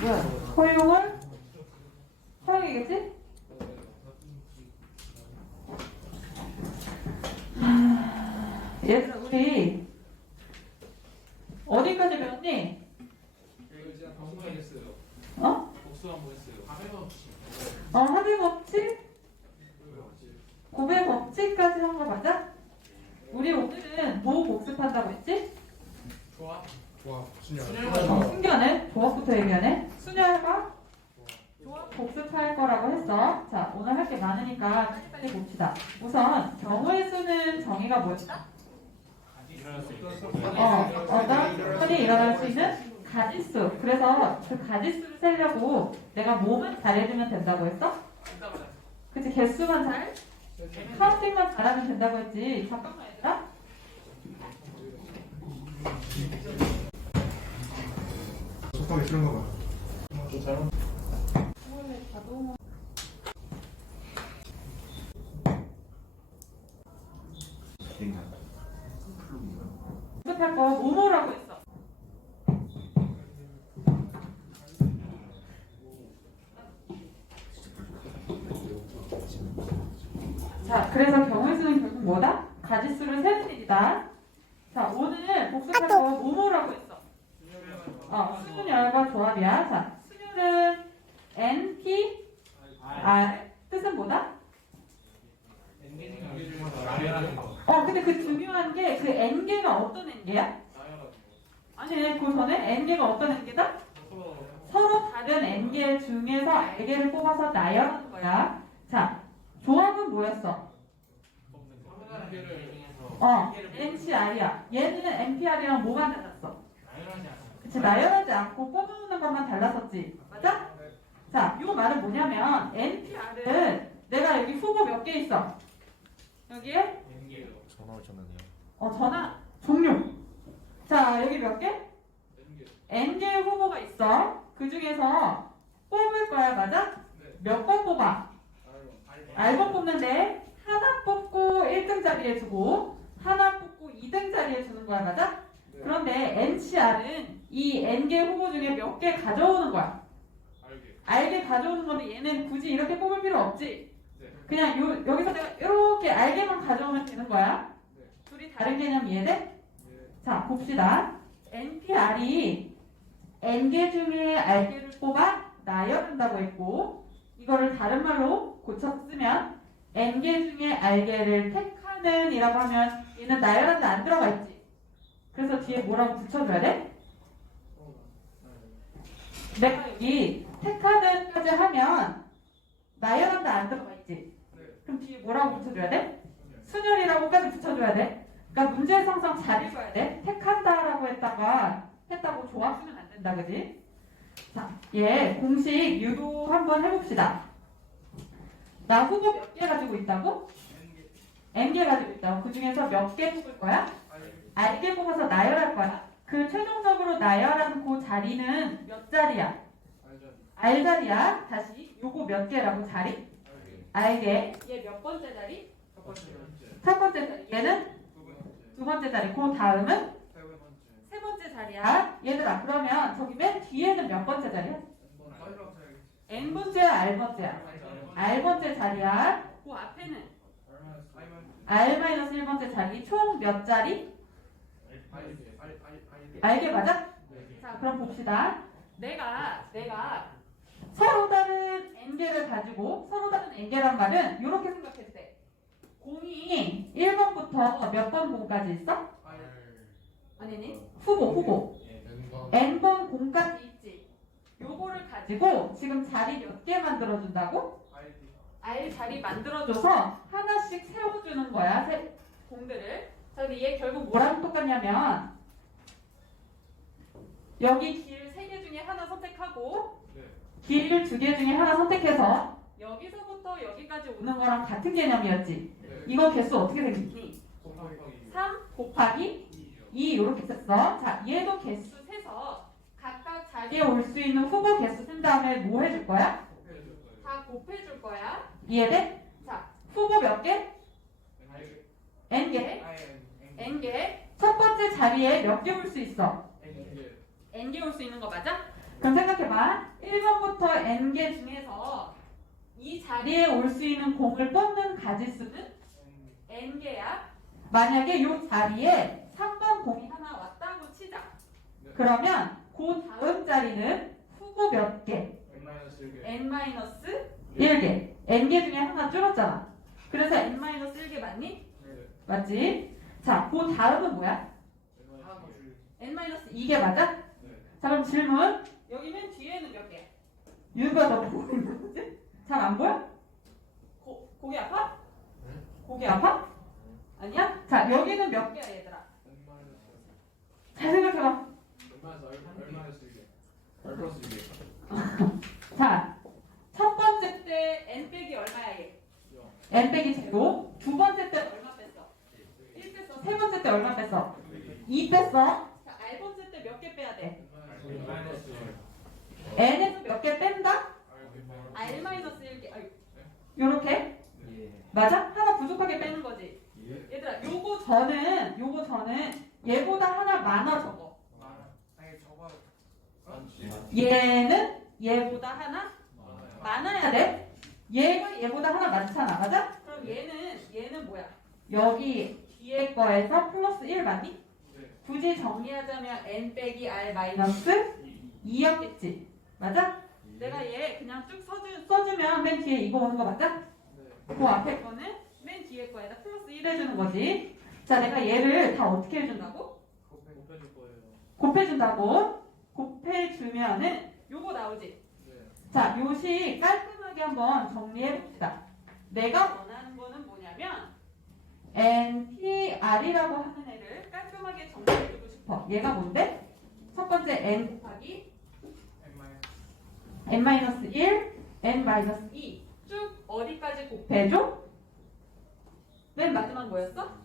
뭐야? 허용을? 허용이겠지? 하, 얘들아, 우리 어디까지 배웠니? 어? 복수. 어, 합의 법칙? 고백 법칙까지 한 거 맞아? 우리 오늘은 뭐 복습한다고 했지? 좋아. 좋아. 순열. 어, 순결해? 조합부터 얘기하네? 순열과 조합 복습할 거라고 했어. 자, 오늘 할 게 많으니까 빨리빨리 봅시다. 우선 경우의 수는 정의가 뭐였다? 있는. 어, 어떤 흔히 일어날 수 있는 가지수. 그래서 그 가지수를 세려고 내가 뭐만 잘해주면 된다고 했어? 그치, 개수만 잘? 카운팅만 잘하면 된다고 했지. 잠깐만 얘들아. 속박이 싫은 거 봐. 자, 그래서 경우의 수는 결국 뭐다? 가지수를 세는 일이다. 자, 오늘 복습할 거 뭐뭐라고 했어? 어, 순열과 조합이야. 자, 순열은 NP, R. 뜻은 뭐다? 어, 근데 그 중요한 게 그 N개가 어떤 N개야? 아니, 그 전에 N개가 어떤 N개다? 서로 서로 다른 N개 중에서 R개를 뽑아서 나열하는 거야. 자, 조합은 뭐였어? 어, NCR이야. 얘는 NPR이랑 뭐가 달랐어? 그치, 나열하지 않고 뽑아오는 것만 달랐었지. 맞아? 자, 이 말은 뭐냐면, NPR은 내가 여기 후보 몇 개 있어? 여기에? N개요. 전화 오셨는데요. 어, 전화, 종류. 자, 여기 몇 개? N개. N개의 후보가 있어. 그 중에서 뽑을 거야, 맞아? 네. 몇번 뽑아? 알고. R번 뽑는데 하나 뽑고 1등 자리에 두고 하나 뽑고 2등 자리에 두는 거야, 맞아? 네. 그런데 NCR은 이 N개 후보 중에 몇 개 가져오는 거야. 알게. R개 가져오는 건데 얘는 굳이 이렇게 뽑을 필요 없지. 네. 그냥 요, 여기서 내가 이렇게 R개만 가져오면 되는 거야. 네. 둘이 다른 개념 이해돼? 네. 자, 봅시다. NPR이 N개 중에 R개를 뽑아 나열한다고 했고, 이거를 다른 말로 고쳐 쓰면 N개 중에 R개를 택하는 이라고 하면 얘는 나열한데 안 들어가 있지. 그래서 뒤에 뭐라고 붙여줘야 돼? 어. 내가 여기 택하는까지 하면 나열한데 안 들어가 있지. 네. 그럼 뒤에 뭐라고 붙여줘야 돼? 순열이라고까지 붙여줘야 돼. 그러니까 문제 성성 잘 읽어야 돼. 택한다라고 했다가 했다고 쓰면 안 된다, 그지? 자, 얘 공식 유도 한번 해봅시다. 나 후보 몇 개 가지고 있다고? N개. 가지고 있다고. 그 중에서 몇 개 뽑을 거야? 알게. R개 뽑아서 나열할 거야. 그 최종적으로 나열하는 그 자리는 몇 자리야? R 자리야. 다시 요거 몇 개라고 자리? 알게. R개. 얘 몇 번째 자리? 첫 번째. 번째. 첫 번째 자리. 얘는 두 번째. 자리. 그 다음은 세 번째. 세 번째 자리야. 얘들아, 그러면 저기 맨 뒤에는 몇 번째 자리야? N번. N 번째야, R 번째야? R 번째 자리야. 그 앞에는. R 1번째 자리. 총 몇 자리? 알게. 맞아? 네. 자, 그럼 봅시다. 내가, 내가 서로 다른 N개를 가지고 서로 다른 N개란 말은 이렇게 돼. 공이 1번부터 몇 번 공까지 있어? 알. 아니니? 후보, 후보. N번. N번 공까지 있지. 요거를 가지고 지금 자리 몇 개 만들어준다고? R 자리 만들어줘서 하나씩 세워주는 거야, 세, 공들을. 자, 근데 얘 결국 뭐랑 똑같냐면 여기 길 세 개 중에 하나 선택하고 네. 길두 개 중에 하나 선택해서 여기서부터 여기까지 오는 거랑 같은 개념이었지. 네. 이거 개수 어떻게 생겼니? 곱하기. 3 곱하기 2 이렇게 썼어. 자, 얘도 개수 세서 자리에 올수 있는 후보 개수 센 다음에 뭐 해줄 거야? 다 곱해줄 거야. 이해돼? 자, 후보 몇 개? N개. N개. 첫 번째 자리에 몇 개 올 수 있어? N개. n개 올 수 있는 거 맞아? 그럼 생각해봐. 1번부터 n개 중에서 이 자리에 올 수 있는 공을 뽑는 가지수는 n개야. 만약에 이 자리에 3번 공이 하나 왔다고 치자. 네. 그러면 그 다음 자리는 후보 몇 개? N 마이너스 1개. n-1개. n개 중에 하나 줄었잖아. 그래서 n-1개 맞니? 네. 맞지? 자, 그 다음은 뭐야? 하나 더 줄게. n-2개 맞아? 네. 자, 그럼 질문. 여기 맨 뒤에는 몇 개? 유가 너 보고 있는 거지? 잘 안 보여? 고, 고기 아파? 고기 아파? 아니야? 자, 여기는 몇 개야, 얘들아? 잘 생각해봐. R 마이너스 1개. R 플러스 2개. 자, 첫 번째 때 n 빼기 얼마야, 얘? 영. n 빼기 제로. 두 번째 때 얼마 뺐어? 1 뺐어. 세 번째 때 얼마 뺐어? 2 뺐어. 자, r 번째 때 몇 개 빼야 돼? N 마이너스 1. n에서 몇 개 뺀다? R r 마이너스 1개. 아유, 요렇게? 맞아? 하나 부족하게 빼는 거지. 얘들아, 요거 저는, 요거 저는 얘보다 하나 많아 적어. 얘는 얘보다 하나. 많아야 돼. 얘가 얘보다 하나 많잖아. 맞아? 그럼 얘는, 얘는 뭐야? 여기 뒤에 거에서 플러스 1 맞니? 네. 굳이 정리하자면 n 빼기 r 마이너스 2였겠지. 맞아? 내가 얘 그냥 쭉 써주, 써주면 맨 뒤에 이거 오는 거 맞아? 네. 그 앞에 거는 맨 뒤에 거에다 플러스 1 해주는 거지. 자, 내가 얘를 다 어떻게 해준다고? 곱해 곱해줄 거예요. 곱해준다고? 곱해주면은 요거 나오지. 네. 자, 요식 깔끔하게 한번 정리해 봅시다. 내가 원하는 거는 뭐냐면 NPR이라고 하는 애를 깔끔하게 정리해 주고 싶어. 얘가 뭔데? 첫 번째 N 곱하기 N 마이너스. N-1, N-2. 쭉 어디까지 곱해줘? 맨 마지막 뭐였어?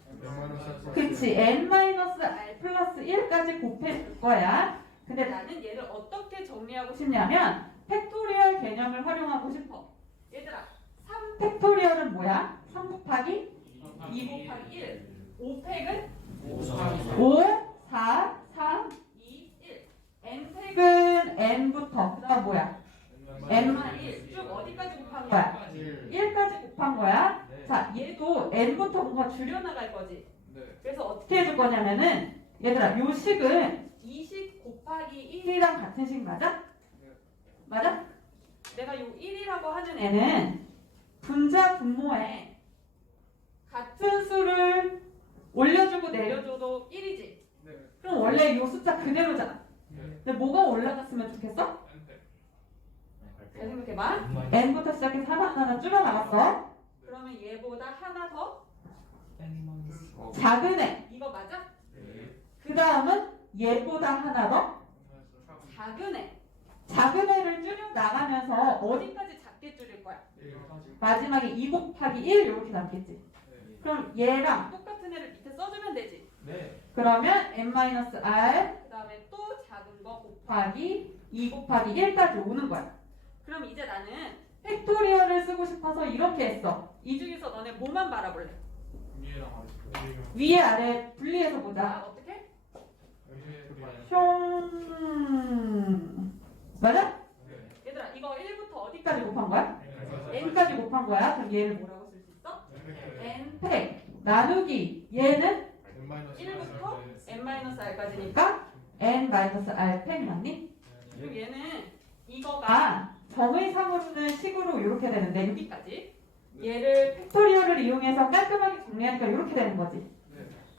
그치 n-r 플러스 1까지 곱해줄 거야 근데 나는 얘를 어떻게 정리하고 싶냐면 팩토리얼 개념을 활용하고 싶어. 얘들아 3 팩토리얼은 뭐야? 3 곱하기 2 곱하기 1 5팩은? 5, 4, 3, 2, 1 n팩은 n부터. 그 다음 뭐야? n-1 쭉 어디까지 곱한 거야? 1까지 곱한 거야? 자 얘도 n부터 뭔가 줄여나갈 거지. 네. 그래서 어떻게 해줄 거냐면은 얘들아 요 식은 2식 곱하기 1이랑 같은 식 맞아? 네. 맞아? 내가 요 1이라고 하는 애는 분자 분모에 같은 수를 올려주고 내려줘도 1이지 네. 그럼 원래 요 숫자 그대로잖아 네. 근데 뭐가 올라갔으면 좋겠어? N 잘 생각해봐 n부터 시작해서 하나하나 줄여나갔어 그러면 얘보다 하나 더 작은 애 이거 맞아? 그 다음은 얘보다 하나 더 작은 애. 작은 애를 줄여 나가면서 어디까지 작게 줄일 거야? 마지막에 2 곱하기 1 이렇게 남겠지. 그럼 얘랑 똑같은 애를 밑에 써주면 되지. 네. 그러면 n-r 그 다음에 또 작은 거 곱하기 2 곱하기 1까지 오는 거야. 그럼 이제 나는 팩토리얼을 쓰고 싶어서 이렇게 했어. 이 중에서 너네 뭐만 바라볼래? 위에랑 아래. 위에 아래 분리해서 보자. 어떻게? 숑 맞아? 얘들아 이거 1부터 어디까지 곱한 거야? n까지 곱한 거야. 그럼 얘를 뭐라고 쓸 수 있어? n팩 나누기 얘는 1부터 n-r까지니까 n-r팩 맞니? 그리고 얘는 이거가 정의상으로는 식으로 이렇게 되는데 여기까지 얘를 팩토리얼을 이용해서 깔끔하게 정리하니까 이렇게 되는 거지.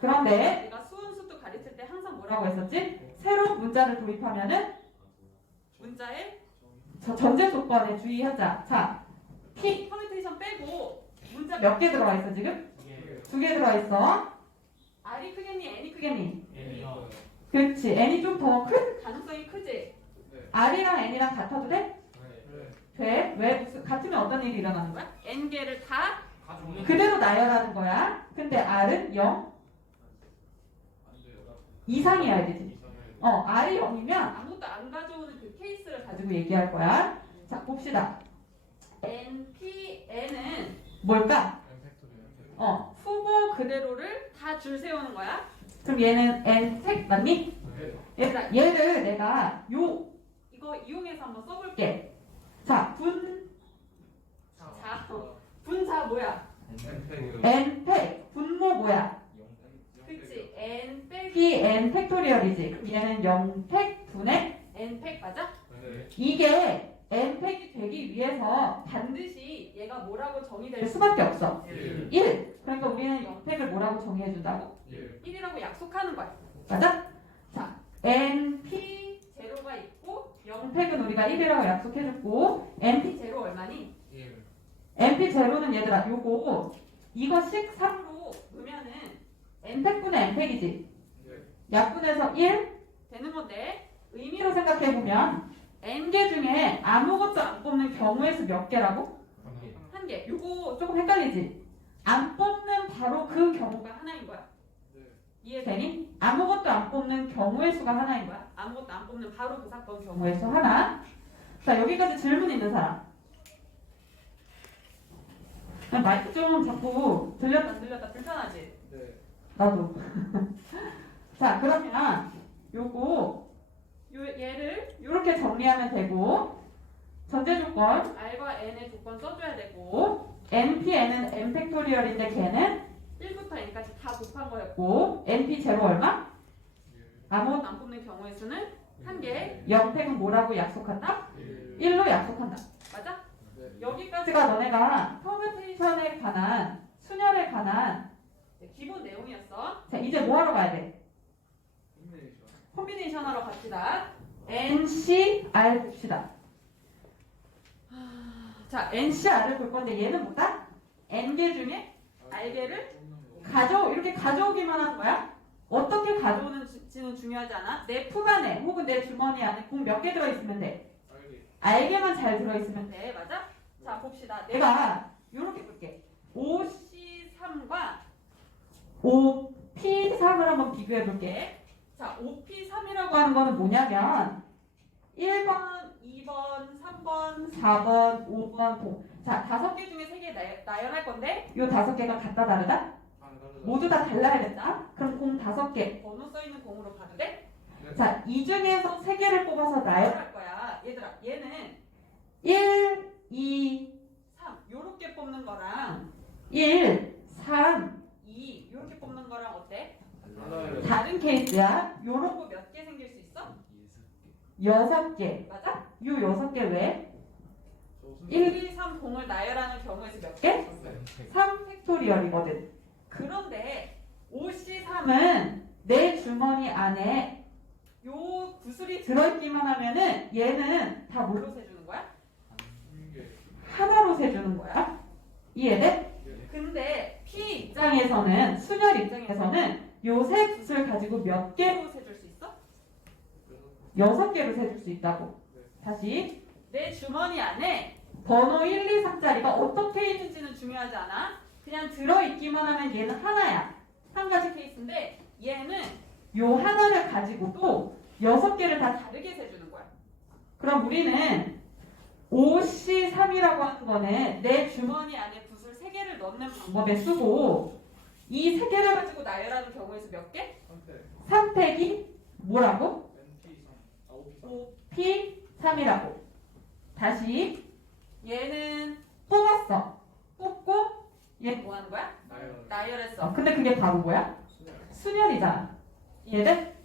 그런데 내가 수은수도 가르칠 때 항상 뭐라고 했었지? 새로운 문자를 도입하면은 문자에 저 전제 조건에 주의하자. 자, P 퍼뮤테이션 빼고 문자 몇 개 들어가 있어 지금? 두 개 들어가 있어. R이 크겠니? N이 크겠니? 그렇지. N이 좀 더 큰 가능성이 크지. R이랑 N이랑 같아도 돼? 돼. 왜 무슨 같으면 어떤 일이 일어나는 거야? N 개를 다 그대로 나열하는 거야. 근데 R은 0 이상이어야 되지. 어, R이 0이면 아무것도 안 가져오는 그 케이스를 가지고 얘기할 거야. 자, 봅시다. NPN은 뭘까? 어, 후보 그대로를 다 줄 세우는 거야. 그럼 얘는 n택 맞니? 네. 얘들아 얘를 내가 요 이거 이용해서 한번 써볼게. 자, 분 자, 분자 뭐야? n택 분모 뭐야? 그치 n 빼기 n 팩토리얼이지. 그럼 얘는 0팩 분의 n팩 맞아? 네. 이게 n팩이 되기 위해서 반드시 얘가 뭐라고 정의될 수밖에 없어. 1. 그러니까 우리는 0팩을 뭐라고 정의해준다고? 예. 1이라고 약속하는 거야. 맞아? 자, np 제로가 있고 0팩은 우리가 1이라고 약속해줬고 np 제로 얼마니? np 제로는 얘들아 요거 이거 씩 3로 넣으면은 n팩분의 n팩이지. 약분해서 1 되는 건데 의미로 생각해 보면 n개 중에 아무것도 안 뽑는 경우의 수 몇 개라고? 한 개. 요거 조금 헷갈리지? 안 뽑는 바로 그 경우가 하나인 거야. 이해되니? 아무것도 안 뽑는 경우의 수가 하나인 거야. 아무것도 안 뽑는 바로 그 사건 경우의 수 하나. 자 여기까지 질문 있는 사람. 마이크 좀 자꾸 들렸다 안 들렸다 불편하지? 나도. 자, 그러면 요거 요 얘를 요렇게 정리하면 되고 전제 조건 r과 n의 조건 써줘야 되고 np n은 n 팩토리얼인데 걔는 1부터 n까지 다 곱한 거였고 np 제로 얼마? 아무것도 안 뽑는 경우의 수는 한 개. 0팩은 뭐라고 약속한다? 1로 약속한다. 맞아? 여기까지가 너네가 퍼뮤테이션에 관한 순열에 관한 기본 내용이었어. 자, 이제 뭐 하러 가야 돼? 콤비네이션 하러 갑시다. NCR 봅시다. 자, NCR을 볼 건데 얘는 뭐다? N개 중에 R개를 가져 이렇게 가져오기만 하는 거야. 어떻게 가져오는지는 중요하지 않아. 내 품 안에 혹은 내 주머니 안에 공 몇 개 들어 있으면 돼. 알게만 잘 들어 있으면 돼. 맞아? 자, 봅시다. 내가 이렇게 볼게. OC3과 OP3을 한번 비교해 볼게. 자, OP3이라고 하는 거는 뭐냐면 1번, 2번, 3번, 4번, 5번, 0. 자, 다섯 개 중에 세 개 나열할 건데 이 다섯 개가 같다 다르다? 모두 다 달라야 된다. 그럼 공 다섯 개 번호 써 있는 공으로 봐도 돼? 자, 이 중에서 세 개를 뽑아서 나열할 거야. 얘들아, 얘는 1, 2, 3 요렇게 뽑는 거랑 1, 3, 2 요렇게 뽑는 거랑 어때? 다른 케이스야. 요런 거 몇 개 생길 수 있어? 여섯 개. 맞아? 요 여섯 개 왜? 1, 2, 3 공을 나열하는 경우에서 몇 개? 3 팩토리얼이거든. 그런데 OC3은 내 주머니 안에 요 구슬이 들어있기만 하면은 얘는 다 뭘로 세주는 거야? 하나로 세주는 거야. 이해돼? 근데 P 입장에서는 순열 입장에서는 요세 구슬 가지고 몇 개로 세줄 수 있어? 여섯 개로 세줄 수 있다고. 다시 내 주머니 안에 번호 1, 2, 3짜리가 어떻게 있는지는 중요하지 않아. 그냥 들어있기만 하면 얘는 하나야. 한 가지 케이스인데 얘는 요 하나를 가지고도 여섯 개를 다 다르게 세주는 거야. 그럼 우리는 5C3이라고 하는 거는 내 주머니 안에 개를 넣는 방법에 쓰고 이 세 개를 가지고 나열하는 경우에서 몇 개? 3팩이 뭐라고? OP3이라고. 다시 얘는 뽑았어. 뽑고 얘 뭐 하는 거야? 나열했어. 근데 그게 바로 뭐야? 순열이잖아. 이해돼?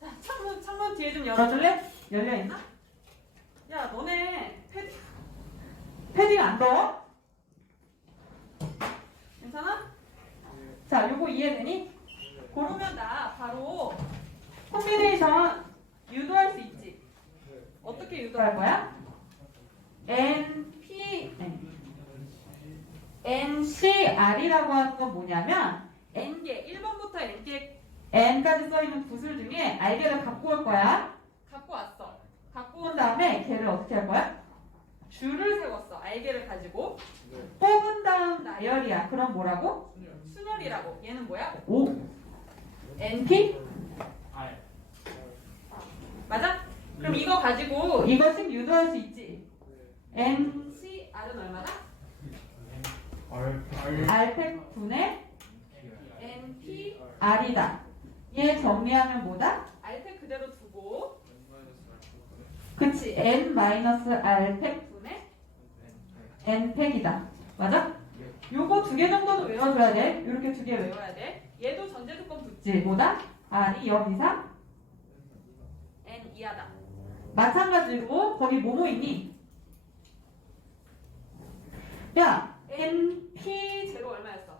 자, 창문, 창문 뒤에 좀 열어줄래? 열려있나? 야, 너네 패딩, 패딩 안 더워? 괜찮아? 자, 요거 이해되니? 고르면 나 바로 콤비네이션 유도할 수 있지. 어떻게 유도할 거야? NP, NCR이라고 하는 건 뭐냐면 N개, 1번부터 N개, N까지 써있는 구슬 중에 R개를 갖고 올 거야. 갖고 왔어. 갖고 온 다음에 걔를 어떻게 할 거야? 줄을 세웠어. R개를 가지고. 뽑은 다음 나열이야. 그럼 뭐라고? 순열이라고. 얘는 뭐야? O. NP? 맞아? 그럼 이거 가지고 이것씩 유도할 수 있지. NCR은 얼마다? R R팩 분의 NP R이다. 얘 정리하면 뭐다? R팩 그대로 두고 그치 N-R 팩 분의 N 팩이다. 맞아? 요거 두 개 정도는 외워줘야 돼. 이렇게 두 개 외워야 돼. 얘도 전제 조건 붙지. 뭐다? R이 0 이상 N 이하다. 마찬가지로 거기 뭐뭐 있니? 야, NP 제로 얼마였어?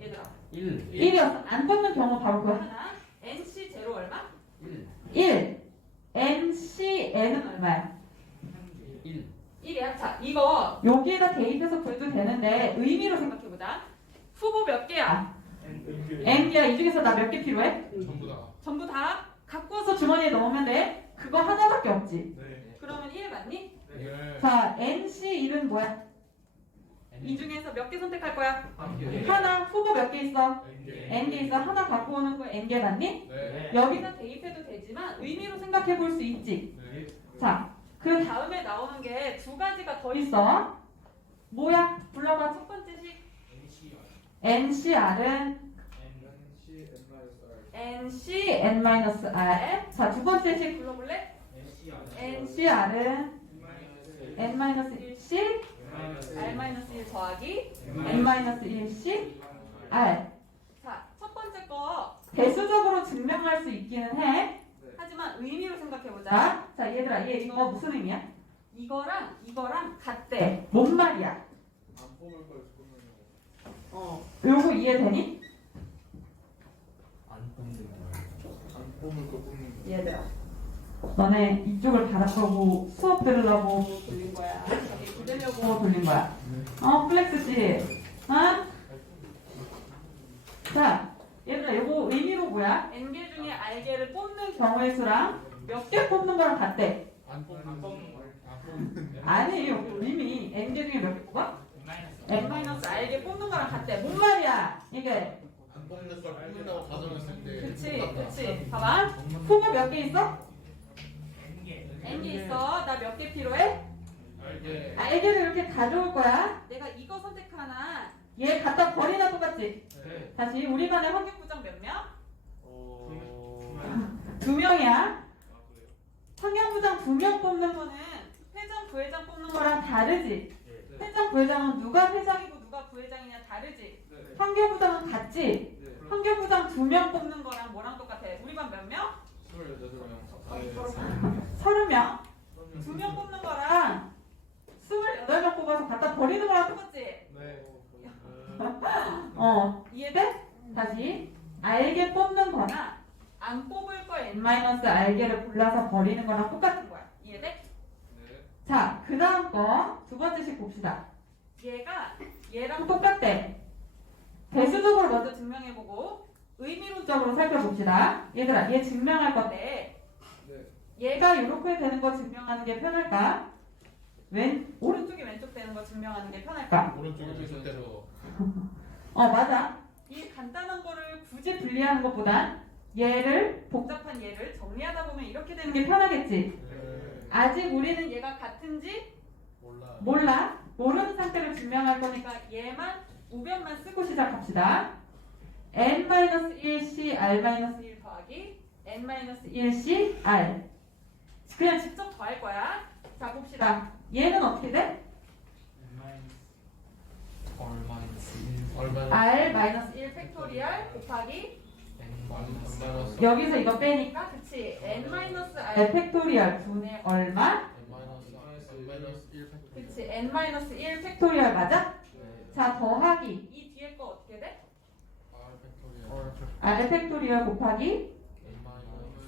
얘들아. 1 1이었어. 안 뽑는 경우 바로 그거 하나. NC 제로 얼마? 1 1. NCN은 얼마야? 1 1이야. 자, 이거 여기에다 대입해서 구해도 되는데 의미로 생각해보자. 후보 몇 개야? N개야. 이 중에서 나 몇 개 필요해? 전부 다 전부 다 갖고 와서 주머니에 넣으면 돼. 그거 하나밖에 없지. 네. 그러면 1 맞니? 네. 자, NC1은 뭐야? 이 중에서 몇 개 선택할 거야? 네. 하나. 후보 몇 개 있어? N개 있어. 하나 갖고 오는 거 N개 맞니? 네. 여기다 대입해도 되지만 의미로 생각해 볼 수 있지. 네. 자, 그 다음에 나오는 게 두 가지가 더 있어. 뭐야? 불러봐. 첫 번째 식. NCR은 NCN-R. 자, 두 번째 식 불러볼래? NCR은 N-1씩 R-1 더하기 N-1씩 R. 자, 첫 번째 거 대수적으로 증명할 수 있기는 해. 하지만 의미로 생각해보자. 자, 얘들아, 얘 이거 무슨 의미야? 이거랑 이거랑 같대. 뭔 말이야? 안 뽑을 걸 거. 어. 요거 이해되니? 안 뽑는 안 뽑을 거 뽑는 거. 얘들아. 너네 이쪽을 받았다고 수업 들으려고 돌린 거야. 저기 부르려고 돌린 거야. 어, 플렉스 씨. 어? 자, 얘들아, 요거 의미로 뭐야? N개 중에 R개를 뽑는 경우의 수랑 몇 개 뽑는 거랑 같대. 안 뽑는 안 뽑는 안 뽑는 아니에요. 이미 N개 중에 몇 개 뽑아? N-R개 뽑는 거랑 같대. 뭔 말이야? 이게. 안 뽑는 걸 뽑는다고 가정했을 때 그치, 그치. 봐봐. 후보 몇 개 있어? N개 있어. 나 몇 개 필요해? 알게 알게를 이렇게 가져올 거야. 내가 이거 선택하나, 얘 갖다 버리나 똑같지? 네. 다시 우리 반의 환경 부장 몇 명? 어 두 명이야. 아 그래요? 환경 부장 두 명 뽑는 거는 회장, 부회장 뽑는 거랑 다르지? 네. 회장, 부회장은 누가 회장이고 누가 부회장이냐 다르지? 네. 환경 부장은 같지? 네. 환경 부장 두 명 뽑는 거랑 뭐랑 똑같아? 우리 반 몇 명? 스물여덟 명. 서른 명? 두 명 뽑는 거랑 스물여덟 명 뽑아서 갖다 버리는 거랑 똑같지? 네. 어, 이해돼? 다시 알게 뽑는 거나 안 뽑을 거 n-알게를 골라서 버리는 거랑 똑같은 거야. 이해돼? 네. 자, 그 다음 거 두 번째씩 봅시다. 얘가 얘랑 똑같대. 대수적으로 먼저 증명해보고 의미론적으로 살펴봅시다. 얘들아, 얘 증명할 건데 네. 얘가 이렇게 되는 거 증명하는 게 편할까? 왼 오른쪽이 왼쪽 되는 거 증명하는 게 편할까? 오른쪽에 계속대로 어 맞아. 이 간단한 거를 굳이 분리하는 것보단 얘를 복잡한 얘를 정리하다 보면 이렇게 되는 게 편하겠지. 네. 아직 우리는 얘가 같은지 몰라 몰라. 모르는 상태를 증명할 거니까 얘만 우변만 쓰고 시작합시다. n-1c r-1 더하기 n-1c r 그냥 직접 더할 거야. 자 봅시다. 얘는 어떻게 돼? 얼마 r-1 팩토리얼 곱하기 마이너스 여기서 이거 빼니까 그치 n-r 팩토리얼 분의 얼마? 마이너스 마이너스 1 그치 n-1 팩토리얼 맞아? 자 더하기 이 뒤에 거 어떻게 돼? R 팩토리얼 r 곱하기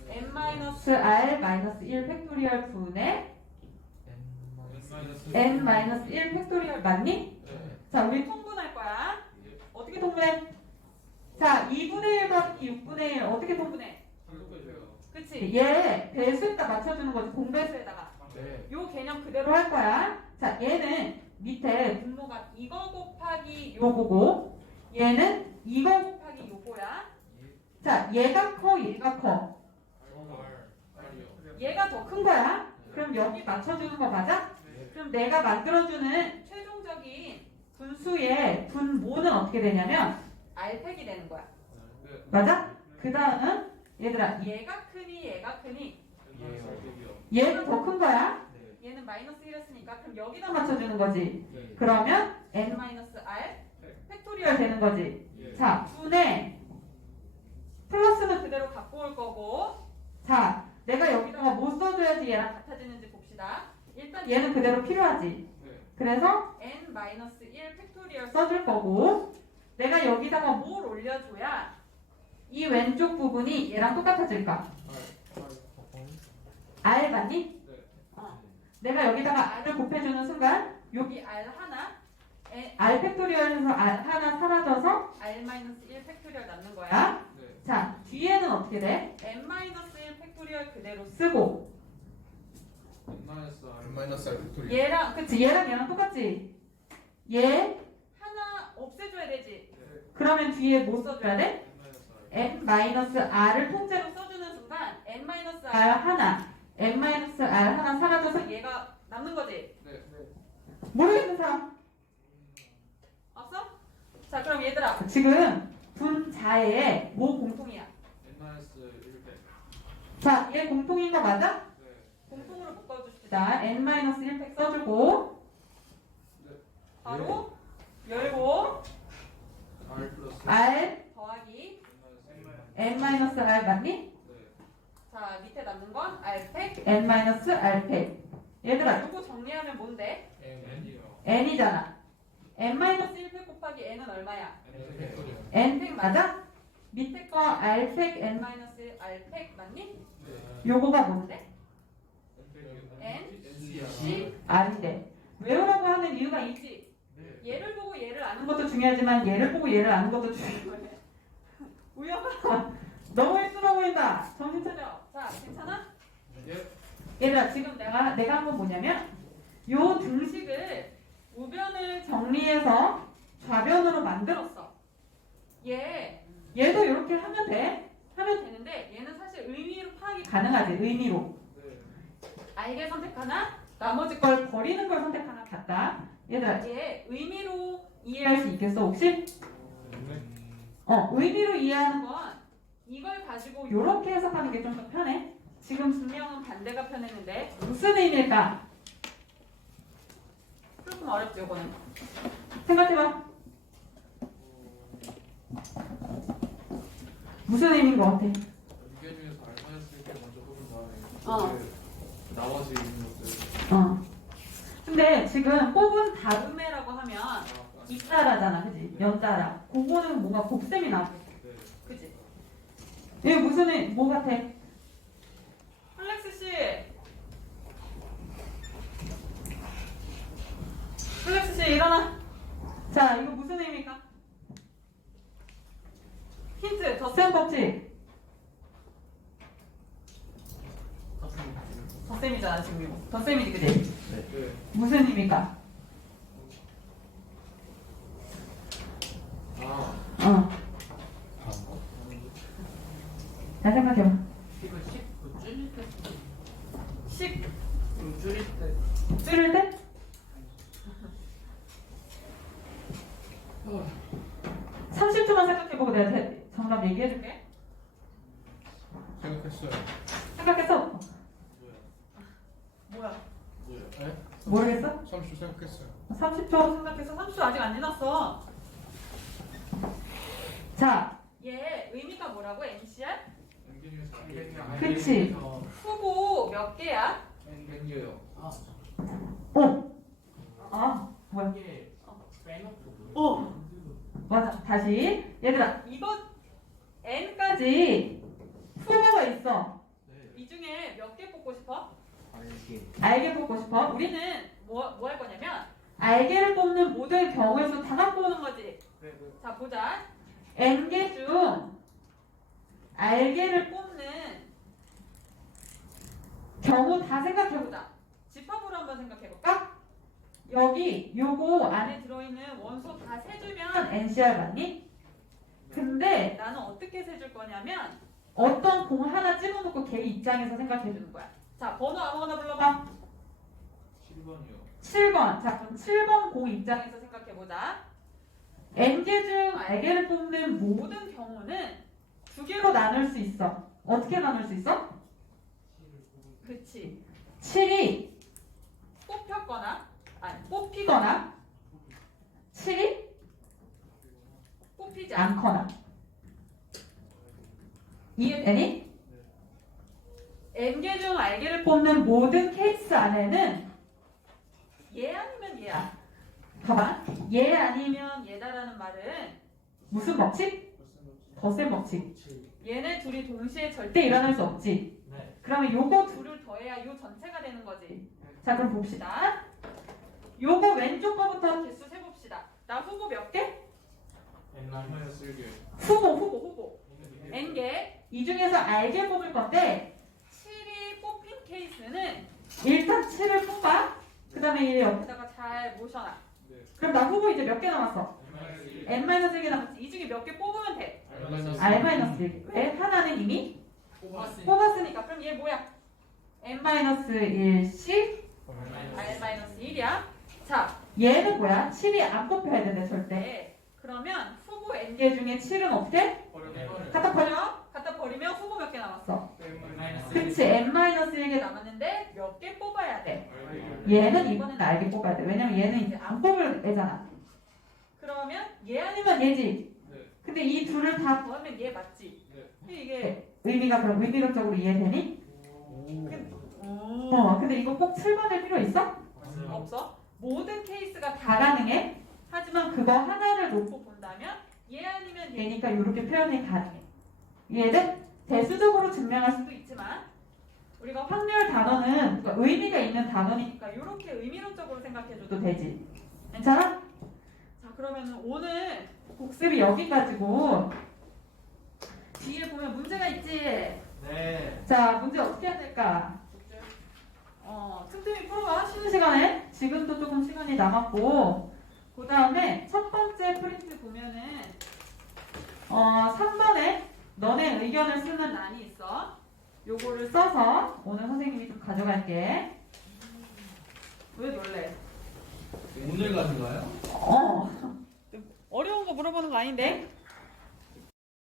N 마이너스 n-r 마이너스 1 팩토리얼 분의 n-1 팩토리얼 맞니? 네. 자 우리 통분할 거야 어떻게 통분해? 자 2분의 1 더하기 6분의 1 어떻게 통분해? 그치 얘 배수에다 맞춰주는 거지 공배수에다가 네. 요 개념 그대로 할 거야. 자, 얘는 밑에 분모가 이거 곱하기 요거고, 얘는 이거 곱하기 요거야. 자, 얘가 커, 얘가 커. R이요 얘가 더 큰 거야. 그럼 여기 맞춰주는 거 맞아? 그럼 내가 만들어주는 최종적인 분수의 분모는 어떻게 되냐면 R팩이 되는 거야. 네. 맞아? 그 다음은 얘들아 얘가 크니 얘가 크니 n 마이너스 1이요. 얘는 더 큰 거야? 네. 얘는 마이너스 1이었으니까 그럼 여기다 맞춰주는 거지 네. 그러면 n 마이너스 r 팩토리얼 되는 거지 예. 자 분의 플러스는 그대로 갖고 올 거고 자 내가 여기다가 뭐 써줘야지 얘랑 같아지는지 봅시다 일단 얘는 그대로 필요하지 네. 그래서 n 마이너스 1 팩토리얼 써줄 거고 내가 여기다가 뭘 올려줘야 이 왼쪽 부분이 얘랑 똑같아질까? R 맞니? 네. 어. 내가 여기다가 R을 곱해주는 순간 여기 R 하나 에- R 팩토리얼에서 R 하나 사라져서 R 마이너스 1 팩토리얼 남는 거야 네. 자 뒤에는 어떻게 돼? n 마이너스 1 팩토리얼 그대로 쓰고 마이너스 r N 마이너스 R 팩토리. 얘랑 그치 얘랑 얘랑 똑같지 얘 하나 없애줘야 되지 네. 그러면 뒤에 뭐 써줘야 돼? n 마이너스 r r을 통째로 써주는 순간 n r 하나 n r 하나 사라져서 얘가 남는 거지 네. 모르겠는 사람 없어? 자 그럼 얘들아 지금 분자에 뭐 공통이야? n 마이너스 1팩. 자얘 공통인 거 맞아? 네. 공통으로 묶어줍시다 n-1팩 써주고 네. 바로 열고 r 플러스 r 더하기 n 마이너스 n-r 맞니? 네. 자 밑에 남는 건 r팩 n-r팩 얘들아 네. 이거 정리하면 뭔데? n이요. n이잖아 n-1팩 곱하기 n은 얼마야? n 팩. n팩 맞아? 밑에 거 r팩 n-r팩 맞니? 네. 요거가 뭔데? N c r인데 외우라고 하는 이유가 있지 네. 얘를 보고 얘를 아는 것도 중요하지만 얘를 보고 얘를 아는 것도 중요해 우영아 너무 힘들어 보인다 정신 차려 자 괜찮아? 예. 얘들아 지금 내가 내가 한 건 뭐냐면 요 등식을 우변을 정리해서 좌변으로 만들었어. 얘 얘도 이렇게 하면 돼. 하면 되는데 얘는 사실 의미로 파악이 가능하지. 의미로. 네. 알게 선택하나 나머지 걸 버리는 걸 선택하나 같다. 얘들아 얘 의미로 이해할 수 있겠어 혹시? 어 의미로 이해하는 건 이걸 가지고 이렇게 해석하는 게 좀 더 편해. 지금 분명은 반대가 편했는데 무슨 의미일까? 조금 어렵지 이거는. 생각해봐. 무슨 의미인 것 같아? 이게 중에서 r 마이너스 1팩 먼저 뽑은 다음에 어. 그 나머지 있는 것들. 어. 근데 지금 뽑은 다음에라고 하면 아, 이따라잖아, 그지? 연따라. 그거는 뭔가 곱셈이 나오겠 네. 그지? 이게 무슨 의, 뭐 같아? 플렉스 씨. 플렉스 씨 일어나. 자, 이거 무슨 의미일까? 힌트, 덧셈 법칙. 덧셈이잖아, 지금 이거. 덧셈이지, 그지? 네. 무슨 의미일까? 아. 어. 잘 생각해봐. 이거 10그 줄일 때. 식, 그 줄일 때. 줄일 때? 어. 30초만 생각해보고 내가 대- 정답 얘기해줄게. 생각했어요. 생각했어? 뭐야? 뭐야? 뭐야? 네? 모르겠어? 30초 생각했어요. 30초 생각해서 30초 아직 안 지났어. 자, 얘 의미가 뭐라고? NCR? n 중에서 r 그치. 어. 후보 몇 개야? N 개요. 오. 아, 뭐야? 이게 빼놓고. 오. 맞아. 다시. 얘들아, 이거 N까지 후보가 있어. 네. 이 중에 몇 개 뽑고 싶어? 알게. 알게 뽑고 싶어? 우리는 뭐, 뭐 할 거냐면 알게를 뽑는 모든 경우의 수 다 갖고 오는 거지. 네, 네. 자 보자. n개 중 알게를 뽑는 경우 다 생각해보자. 집합으로 한번 생각해볼까? 여기 요거 안에 들어있는 원소 다 세주면 NCR 맞니? 근데 나는 어떻게 세줄 거냐면 어떤 공 하나 집어넣고 걔 입장에서 생각해주는 거야. 자 번호 아무거나 불러봐. 7번이요. 7번. 자, 그럼 7번 공 입장에서 생각해보자. n개 중 알개를 뽑는 모든 경우는 두 개로 나눌 수 있어. 어떻게 나눌 수 있어? 그렇지. 7이 뽑혔거나, 아니, 뽑히거나, 7이 뽑히지 않거나. 이해되니? N개 중 R개를 뽑는 모든 케이스 안에는 얘 아니면 얘야. 봐봐. 얘 아니면 얘다라는 말은 무슨 법칙? 덧셈 법칙. 얘네 둘이 동시에 절대 일어날 수 없지. 네. 그러면 요거 둘을 더해야 요 전체가 되는 거지. 자, 그럼 봅시다. 요거 왼쪽 거부터 개수 세봅시다. 나 후보 몇 개? N 마이너스 1개. 후보, 후보, 후보. N개. 이 중에서 R개 뽑을 건데 7이 뽑힌 케이스는 일단 7을 뽑아. 그 다음에 얘 옆에다가 잘 모셔놔. 네. 그럼 나 후보 이제 몇 개 남았어? 마이너스 1개. N-1개 남았지. 이 중에 몇 개 뽑으면 돼. 마이너스 R-1개. 왜? 하나는 이미 뽑았으니 뽑았으니까. 그럼 얘 뭐야? N-1씩 R-1이야. 자, 얘는 뭐야? 7이 안 뽑혀야 되는데 절대. 그러면 후보 N개 중에 7은 어떻게? 갖다 버려. 갖다 버리면 후보 몇 개 남았어? 마이너스 그치. N-1개 남았는데 몇 개 뽑아야 돼? 예. 얘는 이번에는 알게 뽑아야 돼. 왜냐면 얘는 이제 안 뽑을 애잖아. 그러면 얘 아니면 얘지. 네. 근데 이 둘을 다 더하면 얘 맞지? 네. 근데 이게 의미가 그럼 의미론적으로 이해되니? 어, 근데 이거 꼭 7번일 필요 있어? 없어. 모든 케이스가 다 가능해. 하지만 그거 하나를 놓고 본다면 얘 아니면 얘니까 이렇게 표현이 가능해. 얘는 대수적으로 증명할 수도 있지만 우리가 확률 단어는 그러니까 의미가 있는 단어니까 이렇게 의미론적으로 생각해줘도 되지. 괜찮아? 자 그러면 오늘 복습이 여기까지고 뒤에 보면 문제가 있지. 네. 자 문제 어떻게 해야 될까? 어, 틈틈이 풀어봐. 쉬는 시간에. 지금도 조금 시간이 남았고. 그 다음에 첫 번째 프린트 보면은, 어, 3번에 너네 의견을 쓰는 란이 있어. 요거를 써서 오늘 선생님이 좀 가져갈게. 왜 놀래? 오늘 가져가요? 어. 어려운 거 물어보는 거 아닌데?